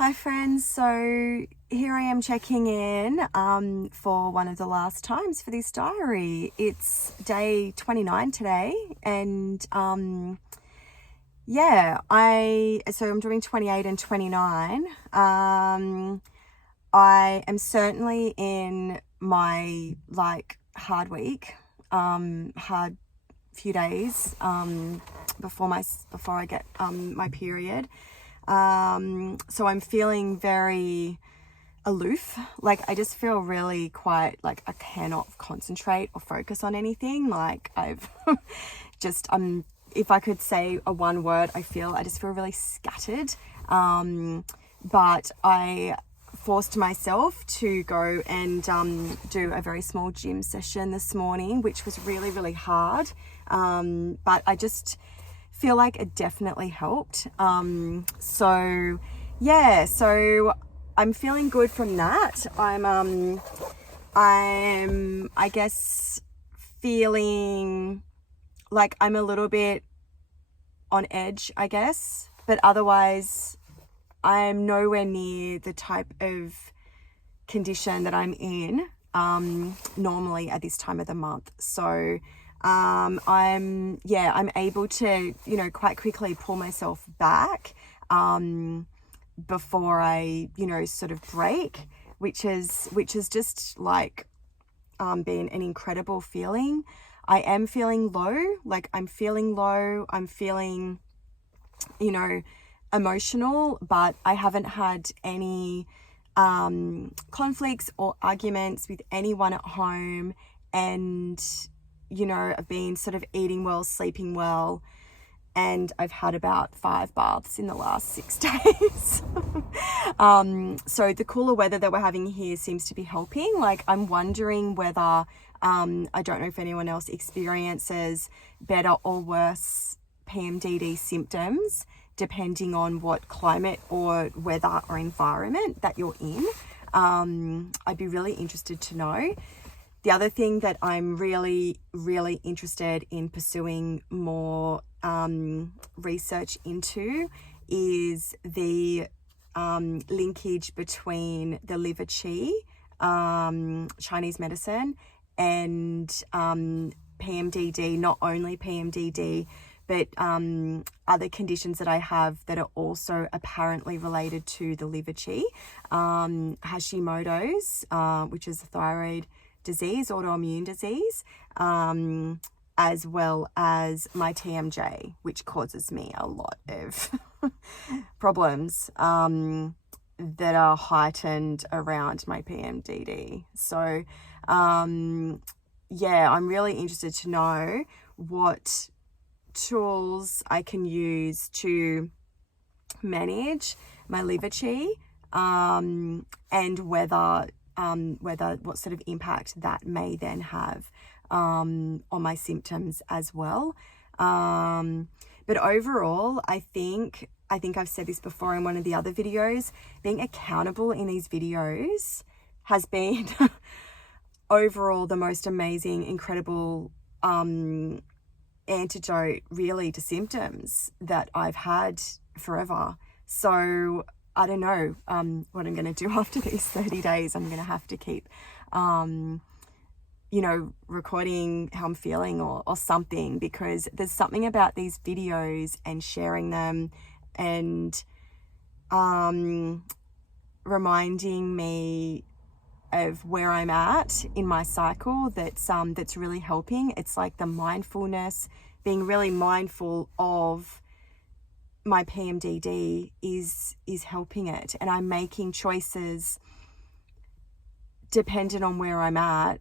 Hi friends, so here I am checking in for one of the last times for this diary. It's day 29 today, and I'm doing 28 and 29. I am certainly in my hard week, hard few days before I get my period. So I'm feeling very aloof. I just feel really quite I cannot concentrate or focus on anything. I've if I could say a one word, I just feel really scattered. But I forced myself to go and do a very small gym session this morning, which was really, really hard. But I just feel like it definitely helped. So I'm feeling good from that. I'm I guess feeling like I'm a little bit on edge, I guess, but otherwise I'm nowhere near the type of condition that I'm in normally at this time of the month. So I'm able to, quite quickly pull myself back before I, sort of break, which is just been an incredible feeling. I am feeling low, I'm feeling, emotional, but I haven't had any conflicts or arguments with anyone at home, and I've been sort of eating well, sleeping well, and I've had about 5 baths in the last 6 days. So the cooler weather that we're having here seems to be helping. I'm wondering whether, I don't know if anyone else experiences better or worse PMDD symptoms depending on what climate or weather or environment that you're in. I'd be really interested to know. The other thing that I'm really, really interested in pursuing more research into is the linkage between the liver qi, Chinese medicine, and PMDD, not only PMDD, but other conditions that I have that are also apparently related to the liver qi, Hashimoto's, which is a thyroid disease, autoimmune disease, as well as my TMJ, which causes me a lot of problems that are heightened around my PMDD. So I'm really interested to know what tools I can use to manage my liver qi, and whether what sort of impact that may then have on my symptoms as well. But overall, I think I've said this before in one of the other videos, being accountable in these videos has been overall the most amazing, incredible antidote really to symptoms that I've had forever. So I don't know what I'm going to do after these 30 days. I'm going to have to keep, recording how I'm feeling or something, because there's something about these videos and sharing them and reminding me of where I'm at in my cycle that's really helping. It's like the mindfulness, being really mindful of my PMDD is helping it, and I'm making choices dependent on where I'm at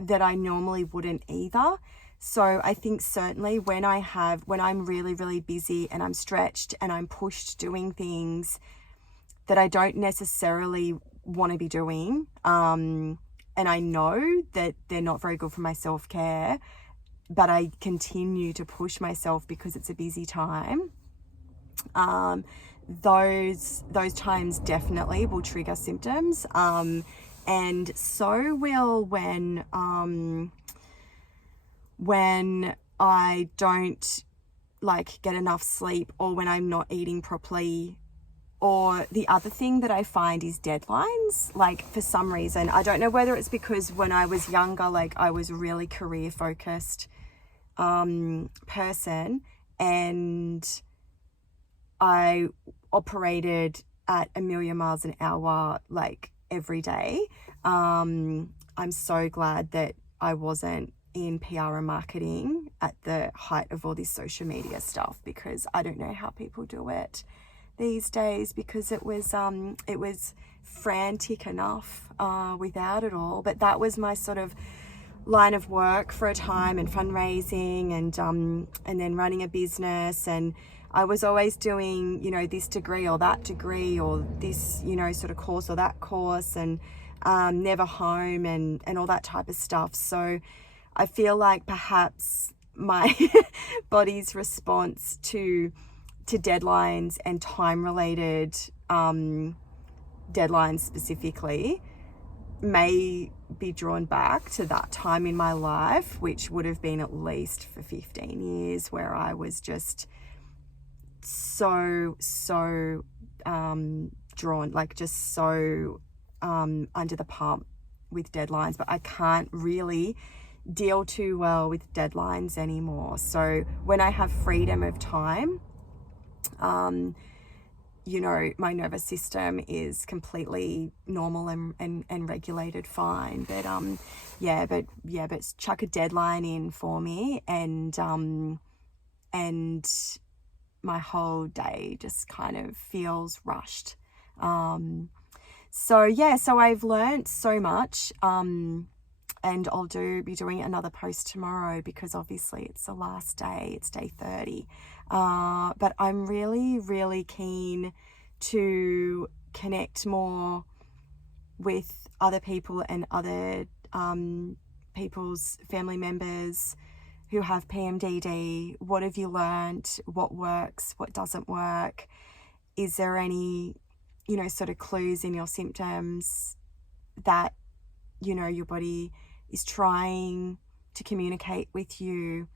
that I normally wouldn't either. So I think certainly when I'm really, really busy and I'm stretched and I'm pushed doing things that I don't necessarily want to be doing, and I know that they're not very good for my self-care, but I continue to push myself because it's a busy time, those times definitely will trigger symptoms, and so will when I don't get enough sleep, or when I'm not eating properly Or the other thing that I find is deadlines. Like, for some reason, I don't know whether it's because when I was younger, like, I was a really career focused person, and I operated at a million miles an hour, like, every day. I'm so glad that I wasn't in PR and marketing at the height of all this social media stuff, because I don't know how people do it these days, because it was frantic enough without it all. But that was my sort of line of work for a time, and fundraising, and then running a business. And I was always doing, you know, this degree or that degree, or this, you know, sort of course or that course, and never home, and all that type of stuff. So I feel like perhaps my body's response to deadlines and time-related deadlines specifically may be drawn back to that time in my life, which would have been at least for 15 years, where I was just so drawn, like, just so under the pump with deadlines. But I can't really deal too well with deadlines anymore. So when I have freedom of time, you know, my nervous system is completely normal and regulated fine. But but chuck a deadline in for me, and my whole day just kind of feels rushed. So I've learned so much, and I'll be doing another post tomorrow, because obviously it's the last day, it's day 30. But I'm really, really keen to connect more with other people and other people's family members who have PMDD. What have you learned? What works? What doesn't work? Is there any, you know, sort of clues in your symptoms that, you know, your body is trying to communicate with you,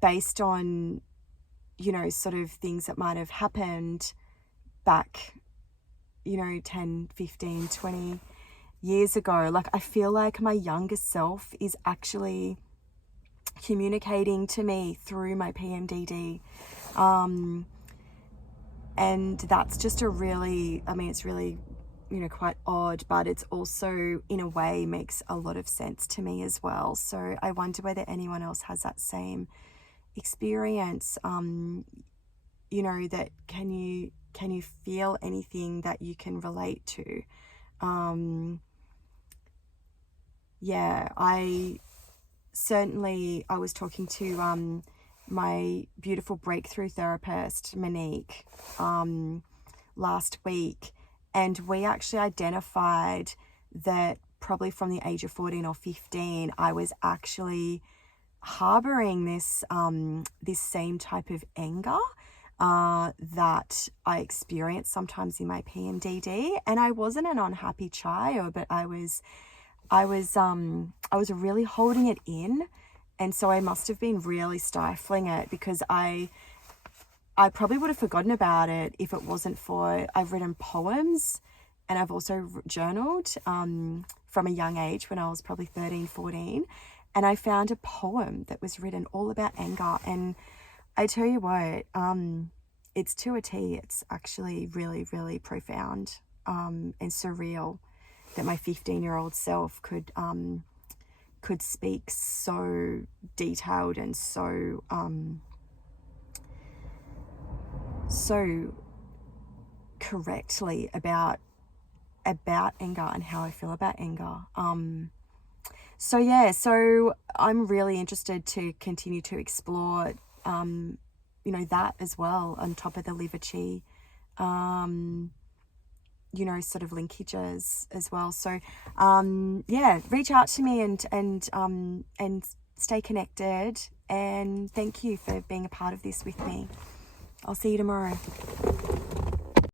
based on, you know, sort of things that might have happened back, you know, 10, 15, 20 years ago. Like, I feel like my younger self is actually communicating to me through my PMDD. And that's just a really, I mean, it's really, you know, quite odd, but it's also, in a way, makes a lot of sense to me as well. So I wonder whether anyone else has that same experience. You know, that can you feel anything that you can relate to? I was talking to my beautiful breakthrough therapist, Monique, last week, and we actually identified that probably from the age of 14 or 15, I was actually harboring this same type of anger that I experience sometimes in my PMDD. And I wasn't an unhappy child, but I was really holding it in. And so I must have been really stifling it, because I probably would have forgotten about it if it wasn't for, I've written poems, and I've also journaled from a young age, when I was probably 13, 14. And I found a poem that was written all about anger. And I tell you what, it's to a T. It's actually really, really profound and surreal that my 15-year-old self could speak so detailed and so correctly about anger and how I feel about anger. So I'm really interested to continue to explore, you know, that as well, on top of the liver chi, you know, sort of linkages as well. So, reach out to me and stay connected. And thank you for being a part of this with me. I'll see you tomorrow.